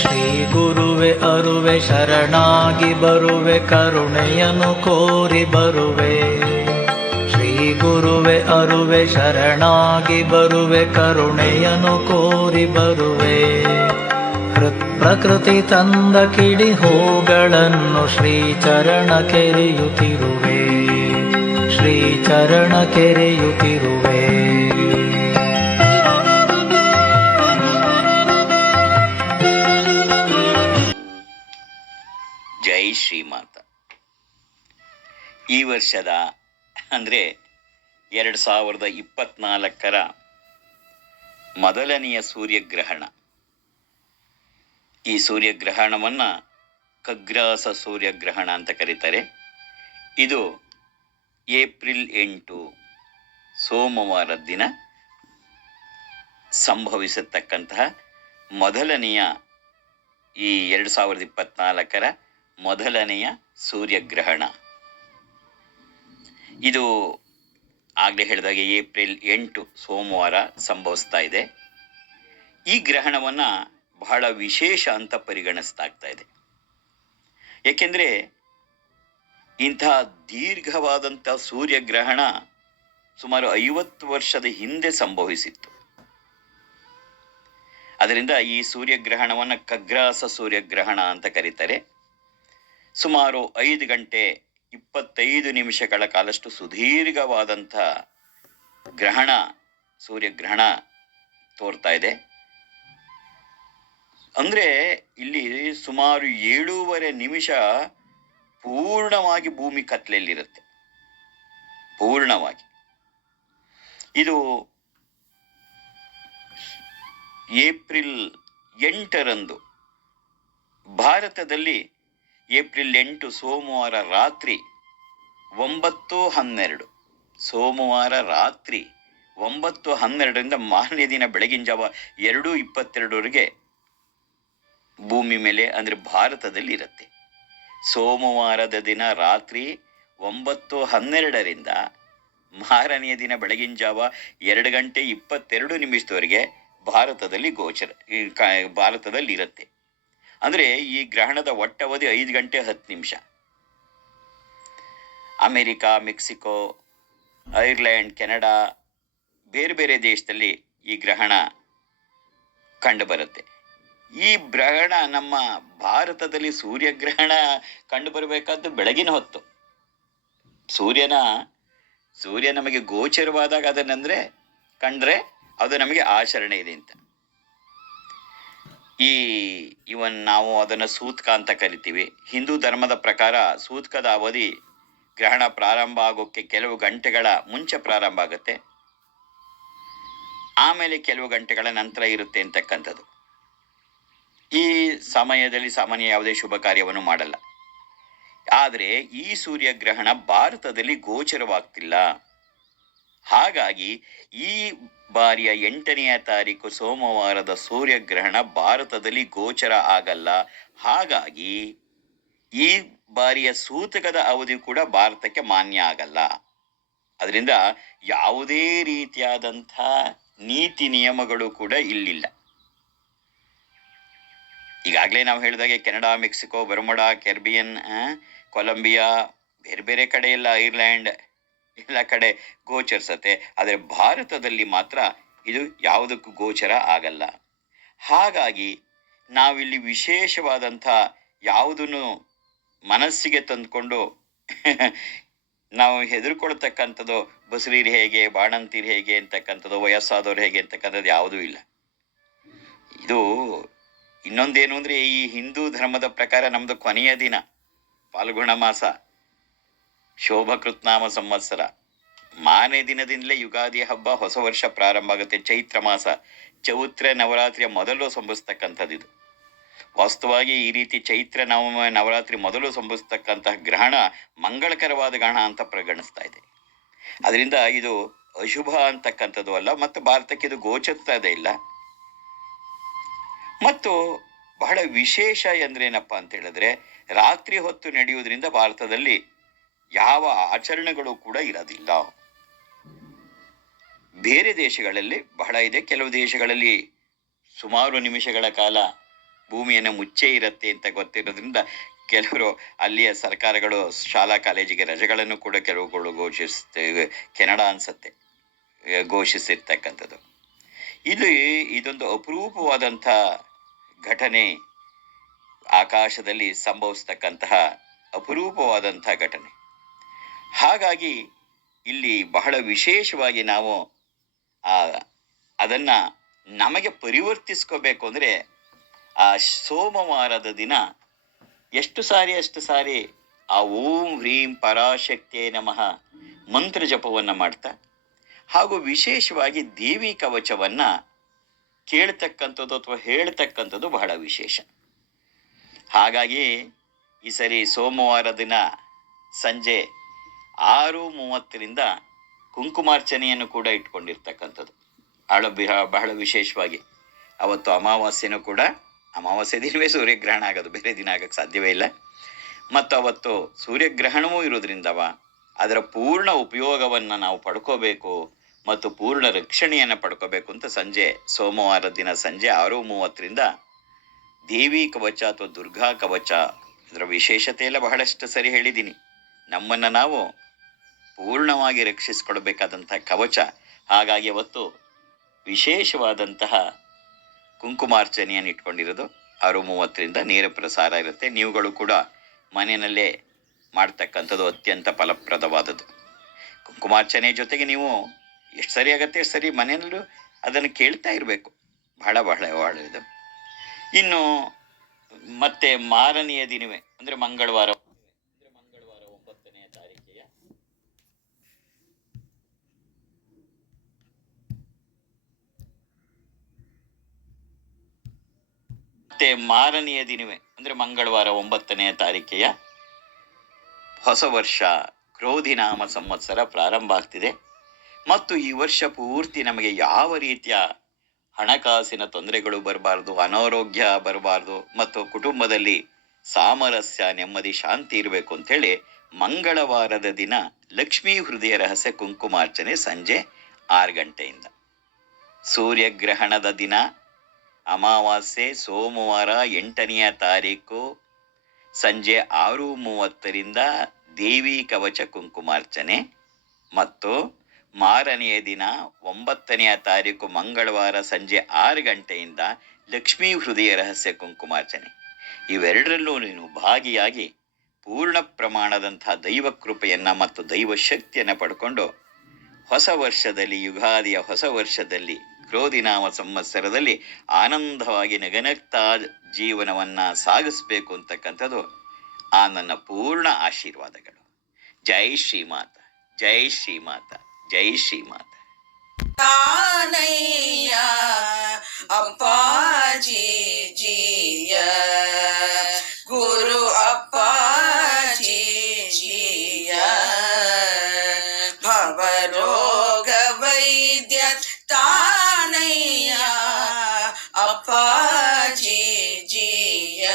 ಶ್ರೀ ಗುರುವೆ ಅರುವೆ ಶರಣಾಗಿ ಬರುವೆ ಕರುಣೆಯನು ಕೋರಿ ಬರುವೆ ಶ್ರೀ ಗುರುವೆ ಅರುವೆ ಶರಣಾಗಿ ಬರುವೆ ಕರುಣೆಯನು ಕೋರಿ ಬರುವೆ ಪ್ರಕೃತಿ ತಂದ ಕಿಡಿ ಹೂಗಳನ್ನು ಶ್ರೀ ಚರಣ ಕೆರೆಯುತ್ತಿರುವೆ ಶ್ರೀ ಕೆರೆಯುತ್ತಿರುವೆ ಶ್ರೀಮಾತ ಈ ವರ್ಷದ ಅಂದರೆ ಎರಡು ಸಾವಿರದ ಇಪ್ಪತ್ನಾಲ್ಕರ ಮೊದಲನೆಯ ಸೂರ್ಯಗ್ರಹಣ ಈ ಸೂರ್ಯಗ್ರಹಣವನ್ನು ಕಗ್ರಾಸ ಸೂರ್ಯಗ್ರಹಣ ಅಂತ ಕರೀತಾರೆ ಇದು ಏಪ್ರಿಲ್ ಎಂಟು ಸೋಮವಾರ ದಿನ ಸಂಭವಿಸತಕ್ಕಂತಹ ಮೊದಲನೆಯ ಈ ಎರಡು ಸಾವಿರದ ಇಪ್ಪತ್ನಾಲ್ಕರ ಮೊದಲನೆಯ ಸೂರ್ಯಗ್ರಹಣ ಇದು ಆಗಲೇ ಹೇಳಿದಾಗೆ ಏಪ್ರಿಲ್ ಎಂಟು ಸೋಮವಾರ ಸಂಭವಿಸ್ತಾ ಇದೆ ಈ ಗ್ರಹಣವನ್ನು ಬಹಳ ವಿಶೇಷ ಅಂತ ಪರಿಗಣಿಸ್ತಾ ಇದೆ ಏಕೆಂದರೆ ಇಂತಹ ದೀರ್ಘವಾದಂಥ ಸೂರ್ಯಗ್ರಹಣ ಸುಮಾರು ಐವತ್ತು ವರ್ಷದ ಹಿಂದೆ ಸಂಭವಿಸಿತ್ತು ಅದರಿಂದ ಈ ಸೂರ್ಯಗ್ರಹಣವನ್ನು ಕಗ್ರಾಸ ಸೂರ್ಯಗ್ರಹಣ ಅಂತ ಕರೀತಾರೆ ಸುಮಾರು ಐದು ಗಂಟೆ ಇಪ್ಪತ್ತೈದು ನಿಮಿಷಗಳ ಕಾಲಷ್ಟು ಸುದೀರ್ಘವಾದಂಥ ಗ್ರಹಣ ಸೂರ್ಯಗ್ರಹಣ ತೋರ್ತಾ ಇದೆ ಅಂದರೆ ಇಲ್ಲಿ ಸುಮಾರು ಏಳೂವರೆ ನಿಮಿಷ ಪೂರ್ಣವಾಗಿ ಭೂಮಿ ಕತ್ಲೆಯಲ್ಲಿರುತ್ತೆ ಪೂರ್ಣವಾಗಿ ಇದು ಏಪ್ರಿಲ್ ಎಂಟರಂದು ಭಾರತದಲ್ಲಿ ಏಪ್ರಿಲ್ ಎಂಟು ಸೋಮವಾರ ರಾತ್ರಿ ಒಂಬತ್ತು ಹನ್ನೆರಡು ಸೋಮವಾರ ರಾತ್ರಿ ಒಂಬತ್ತು ಹನ್ನೆರಡರಿಂದ ಮಾರನೇ ದಿನ ಬೆಳಗಿನ ಜಾವ ಎರಡು ಇಪ್ಪತ್ತೆರಡವರೆಗೆ ಭೂಮಿ ಮೇಲೆ ಅಂದರೆ ಭಾರತದಲ್ಲಿ ಇರುತ್ತೆ ಸೋಮವಾರದ ದಿನ ರಾತ್ರಿ ಒಂಬತ್ತು ಹನ್ನೆರಡರಿಂದ ಮಾರನೆಯ ದಿನ ಬೆಳಗಿನ ಜಾವ ಎರಡು ಗಂಟೆ ಇಪ್ಪತ್ತೆರಡು ನಿಮಿಷದವರೆಗೆ ಭಾರತದಲ್ಲಿ ಗೋಚರ ಭಾರತದಲ್ಲಿ ಇರುತ್ತೆ ಅಂದ್ರೆ ಈ ಗ್ರಹಣದ ಒಟ್ಟವಧಿ ಐದು ಗಂಟೆ ಹತ್ತು ನಿಮಿಷ ಅಮೇರಿಕಾ ಮೆಕ್ಸಿಕೋ ಐರ್ಲೆಂಡ್ ಕೆನಡಾ ಬೇರೆ ಬೇರೆ ದೇಶದಲ್ಲಿ ಈ ಗ್ರಹಣ ಕಂಡುಬರುತ್ತೆ ಈ ಗ್ರಹಣ ನಮ್ಮ ಭಾರತದಲ್ಲಿ ಸೂರ್ಯಗ್ರಹಣ ಕಂಡುಬರಬೇಕಾದ್ದು ಬೆಳಗಿನ ಹೊತ್ತು ಸೂರ್ಯನ ಸೂರ್ಯ ನಮಗೆ ಗೋಚರವಾದಾಗ ಅದನ್ನಂದರೆ ಕಂಡ್ರೆ ಅದು ನಮಗೆ ಆಚರಣೆ ಇದೆ ಅಂತ ಈ ಇವನ್ ನಾವು ಅದನ್ನು ಸೂತ್ಕ ಅಂತ ಕರಿತೀವಿ ಹಿಂದೂ ಧರ್ಮದ ಪ್ರಕಾರ ಸೂತ್ಕದ ಅವಧಿ ಗ್ರಹಣ ಪ್ರಾರಂಭ ಆಗೋಕ್ಕೆ ಕೆಲವು ಗಂಟೆಗಳ ಮುಂಚೆ ಪ್ರಾರಂಭ ಆಗುತ್ತೆ ಆಮೇಲೆ ಕೆಲವು ಗಂಟೆಗಳ ನಂತರ ಇರುತ್ತೆ ಅಂತಕ್ಕಂಥದ್ದು ಈ ಸಮಯದಲ್ಲಿ ಸಾಮಾನ್ಯ ಯಾವುದೇ ಶುಭ ಕಾರ್ಯವನ್ನು ಮಾಡಲ್ಲ ಆದರೆ ಈ ಸೂರ್ಯಗ್ರಹಣ ಭಾರತದಲ್ಲಿ ಗೋಚರವಾಗ್ತಿಲ್ಲ ಹಾಗಾಗಿ ಈ ಬಾರಿಯ ಎಂಟನೆಯ ತಾರೀಕು ಸೋಮವಾರದ ಸೂರ್ಯಗ್ರಹಣ ಭಾರತದಲ್ಲಿ ಗೋಚರ ಆಗಲ್ಲ ಹಾಗಾಗಿ ಈ ಬಾರಿಯ ಸೂತಕದ ಅವಧಿ ಕೂಡ ಭಾರತಕ್ಕೆ ಮಾನ್ಯ ಆಗಲ್ಲ ಅದರಿಂದ ಯಾವುದೇ ರೀತಿಯಾದಂಥ ನೀತಿ ನಿಯಮಗಳು ಕೂಡ ಇಲ್ಲಿಲ್ಲ ಈಗಾಗಲೇ ನಾವು ಹೇಳಿದಾಗೆ Canada Mexico Bermuda Caribbean Colombia ಬೇರೆ ಬೇರೆ ಕಡೆಯೆಲ್ಲ ಐರ್ಲ್ಯಾಂಡ್ ಎಲ್ಲ ಕಡೆ ಗೋಚರಿಸತ್ತೆ ಆದರೆ ಭಾರತದಲ್ಲಿ ಮಾತ್ರ ಇದು ಯಾವುದಕ್ಕೂ ಗೋಚರ ಆಗಲ್ಲ ಹಾಗಾಗಿ ನಾವಿಲ್ಲಿ ವಿಶೇಷವಾದಂಥ ಯಾವುದನ್ನು ಮನಸ್ಸಿಗೆ ತಂದುಕೊಂಡು ನಾವು ಹೆದರ್ಕೊಳ್ತಕ್ಕಂಥದ್ದು ಬಸರೀರು ಹೇಗೆ ಬಾಣಂತೀರು ಹೇಗೆ ಅಂತಕ್ಕಂಥದ್ದು ವಯಸ್ಸಾದವ್ರು ಹೇಗೆ ಅಂತಕ್ಕಂಥದ್ದು ಯಾವುದೂ ಇಲ್ಲ ಇದು ಇನ್ನೊಂದೇನು ಅಂದರೆ ಈ ಹಿಂದೂ ಧರ್ಮದ ಪ್ರಕಾರ ನಮ್ಮದು ಕೊನೆಯ ದಿನ ಫಾಲ್ಗುಣ ಮಾಸ ಶೋಭಕೃತ್ನಾಮ ಸಂವತ್ಸರ ಮಾನೆ ದಿನದಿಂದಲೇ ಯುಗಾದಿ ಹಬ್ಬ ಹೊಸ ವರ್ಷ ಪ್ರಾರಂಭ ಆಗುತ್ತೆ ಚೈತ್ರ ಮಾಸ ಚೌತ್ರ ನವರಾತ್ರಿಯ ಮೊದಲು ಇದು ವಾಸ್ತವವಾಗಿ ಈ ರೀತಿ ಚೈತ್ರ ನವಮ ನವರಾತ್ರಿ ಮೊದಲು ಸಂಭವಿಸ್ತಕ್ಕಂತಹ ಗ್ರಹಣ ಮಂಗಳಕರವಾದ ಗ್ರಹಣ ಅಂತ ಪ್ರಗಣಿಸ್ತಾ ಇದೆ ಅದರಿಂದ ಇದು ಅಶುಭ ಅಂತಕ್ಕಂಥದ್ದು ಅಲ್ಲ ಮತ್ತು ಭಾರತಕ್ಕೆ ಇದು ಇದೆ ಇಲ್ಲ ಮತ್ತು ಬಹಳ ವಿಶೇಷ ಎಂದ್ರೇನಪ್ಪ ಅಂತ ಹೇಳಿದ್ರೆ ರಾತ್ರಿ ಹೊತ್ತು ನಡೆಯುವುದರಿಂದ ಭಾರತದಲ್ಲಿ ಯಾವ ಆಚರಣೆಗಳು ಕೂಡ ಇರೋದಿಲ್ಲ ಬೇರೆ ದೇಶಗಳಲ್ಲಿ ಬಹಳ ಇದೆ ಕೆಲವು ದೇಶಗಳಲ್ಲಿ ಸುಮಾರು ನಿಮಿಷಗಳ ಕಾಲ ಭೂಮಿಯನ್ನು ಮುಚ್ಚೇ ಇರುತ್ತೆ ಅಂತ ಗೊತ್ತಿರೋದ್ರಿಂದ ಕೆಲವರು ಅಲ್ಲಿಯ ಸರ್ಕಾರಗಳು ಶಾಲಾ ಕಾಲೇಜಿಗೆ ರಜೆಗಳನ್ನು ಕೂಡ ಕೆಲವುಗಳು ಘೋಷಿಸ್ತೇವೆ ಕೆನಡಾ ಅನ್ಸತ್ತೆ ಘೋಷಿಸಿರ್ತಕ್ಕಂಥದ್ದು ಇಲ್ಲಿ ಇದೊಂದು ಅಪರೂಪವಾದಂಥ ಘಟನೆ ಆಕಾಶದಲ್ಲಿ ಸಂಭವಿಸ್ತಕ್ಕಂತಹ ಅಪರೂಪವಾದಂಥ ಘಟನೆ ಹಾಗಾಗಿ ಇಲ್ಲಿ ಬಹಳ ವಿಶೇಷವಾಗಿ ನಾವು ಆ ಅದನ್ನು ನಮಗೆ ಪರಿವರ್ತಿಸ್ಕೋಬೇಕು ಅಂದರೆ ಆ ಸೋಮವಾರದ ದಿನ ಎಷ್ಟು ಸಾರಿ ಅಷ್ಟು ಸಾರಿ ಆ ಓಂ ಹ್ರೀಂ ಪರಾಶಕ್ತಿಯೇ ನಮಃ ಮಂತ್ರ ಜಪವನ್ನು ಮಾಡ್ತಾ ಹಾಗೂ ವಿಶೇಷವಾಗಿ ದೇವಿ ಕವಚವನ್ನು ಕೇಳ್ತಕ್ಕಂಥದ್ದು ಅಥವಾ ಹೇಳ್ತಕ್ಕಂಥದ್ದು ಬಹಳ ವಿಶೇಷ ಹಾಗಾಗಿ ಈ ಸರಿ ಸೋಮವಾರ ದಿನ ಸಂಜೆ ಆರು ಮೂವತ್ತರಿಂದ ಕುಂಕುಮಾರ್ಚನೆಯನ್ನು ಕೂಡ ಇಟ್ಕೊಂಡಿರ್ತಕ್ಕಂಥದ್ದು ಬಹಳ ಬಹಳ ವಿಶೇಷವಾಗಿ ಅವತ್ತು ಅಮಾವಾಸ್ಯೆನೂ ಕೂಡ ಅಮಾವಾಸ್ಯ ದಿನವೇ ಸೂರ್ಯಗ್ರಹಣ ಆಗೋದು ಬೇರೆ ದಿನ ಆಗಕ್ಕೆ ಸಾಧ್ಯವೇ ಇಲ್ಲ ಮತ್ತು ಅವತ್ತು ಸೂರ್ಯಗ್ರಹಣವೂ ಇರೋದ್ರಿಂದವ ಅದರ ಪೂರ್ಣ ಉಪಯೋಗವನ್ನು ನಾವು ಪಡ್ಕೋಬೇಕು ಮತ್ತು ಪೂರ್ಣ ರಕ್ಷಣೆಯನ್ನು ಪಡ್ಕೋಬೇಕು ಅಂತ ಸಂಜೆ ಸೋಮವಾರ ದಿನ ಸಂಜೆ ಆರು ಮೂವತ್ತರಿಂದ ದೇವಿ ಕವಚ ಅಥವಾ ದುರ್ಗಾ ಕವಚ ಅದರ ವಿಶೇಷತೆ ಬಹಳಷ್ಟು ಸರಿ ಹೇಳಿದ್ದೀನಿ ನಮ್ಮನ್ನು ನಾವು ಪೂರ್ಣವಾಗಿ ರಕ್ಷಿಸಿಕೊಡಬೇಕಾದಂತಹ ಕವಚ ಹಾಗಾಗಿ ಅವತ್ತು ವಿಶೇಷವಾದಂತಹ ಕುಂಕುಮಾರ್ಚನೆಯನ್ನು ಇಟ್ಕೊಂಡಿರೋದು ಆರು ಮೂವತ್ತರಿಂದ ನೇರ ಪ್ರಸಾರ ಇರುತ್ತೆ ನೀವುಗಳು ಕೂಡ ಮನೆಯಲ್ಲೇ ಮಾಡ್ತಕ್ಕಂಥದ್ದು ಅತ್ಯಂತ ಫಲಪ್ರದವಾದದ್ದು ಕುಂಕುಮಾರ್ಚನೆ ಜೊತೆಗೆ ನೀವು ಎಷ್ಟು ಸರಿ ಆಗತ್ತೆ ಸರಿ ಮನೆಯಲ್ಲೂ ಅದನ್ನು ಕೇಳ್ತಾ ಇರಬೇಕು ಬಹಳ ಬಹಳ ಒಳ್ಳೆಯದು ಇನ್ನು ಮತ್ತೆ ಮಾರನೆಯ ದಿನವೇ ಅಂದರೆ ಮಂಗಳವಾರ ಮತ್ತೆ ಮಾರನೆಯ ದಿನವೇ ಅಂದ್ರೆ ಮಂಗಳವಾರ ಒಂಬತ್ತನೆಯ ತಾರೀಕೆಯ ಹೊಸ ವರ್ಷ ಕ್ರೋಧಿನಾಮ ಸಂವತ್ಸರ ಪ್ರಾರಂಭ ಆಗ್ತಿದೆ ಮತ್ತು ಈ ವರ್ಷ ಪೂರ್ತಿ ನಮಗೆ ಯಾವ ರೀತಿಯ ಹಣಕಾಸಿನ ತೊಂದರೆಗಳು ಬರಬಾರ್ದು ಅನಾರೋಗ್ಯ ಬರಬಾರ್ದು ಮತ್ತು ಕುಟುಂಬದಲ್ಲಿ ಸಾಮರಸ್ಯ ನೆಮ್ಮದಿ ಶಾಂತಿ ಇರಬೇಕು ಅಂತೇಳಿ ಮಂಗಳವಾರದ ದಿನ ಲಕ್ಷ್ಮೀ ಹೃದಯ ರಹಸ್ಯ ಕುಂಕುಮಾರ್ಚನೆ ಸಂಜೆ ಆರು ಗಂಟೆಯಿಂದ ಸೂರ್ಯಗ್ರಹಣದ ದಿನ ಅಮಾವಾಸ್ಯೆ ಸೋಮವಾರ ಎಂಟನೆಯ ತಾರೀಕು ಸಂಜೆ ಆರು ಮೂವತ್ತರಿಂದ ದೇವಿ ಕವಚ ಕುಂಕುಮಾರ್ಚನೆ ಮತ್ತು ಮಾರನೆಯ ದಿನ ಒಂಬತ್ತನೆಯ ತಾರೀಕು ಮಂಗಳವಾರ ಸಂಜೆ ಆರು ಗಂಟೆಯಿಂದ ಲಕ್ಷ್ಮೀ ಹೃದಯ ರಹಸ್ಯ ಕುಂಕುಮಾರ್ಚನೆ ಇವೆರಡರಲ್ಲೂ ನೀನು ಭಾಗಿಯಾಗಿ ಪೂರ್ಣ ಪ್ರಮಾಣದಂತಹ ದೈವ ಕೃಪೆಯನ್ನು ಮತ್ತು ದೈವ ಶಕ್ತಿಯನ್ನು ಪಡ್ಕೊಂಡು ಹೊಸ ವರ್ಷದಲ್ಲಿ ಯುಗಾದಿಯ ಹೊಸ ವರ್ಷದಲ್ಲಿ ಕ್ರೋಧಿನಾಮ ಸಂವತ್ಸರದಲ್ಲಿ ಆನಂದವಾಗಿ ನಗನಗ್ತಾ ಜೀವನವನ್ನ ಸಾಗಿಸ್ಬೇಕು ಅಂತಕ್ಕಂಥದ್ದು ಆ ನನ್ನ ಪೂರ್ಣ ಆಶೀರ್ವಾದಗಳು ಜೈ ಶ್ರೀ ಮಾತ ಜೈ ಶ್ರೀ ಮಾತ ಜೈ ಶ್ರೀ ಮಾತ ಅಪ್ಪಾಜಿ ಜೀಯ ತಾನಯ್ಯ ಅಪ್ಪಾಜಿ ಜಿಯ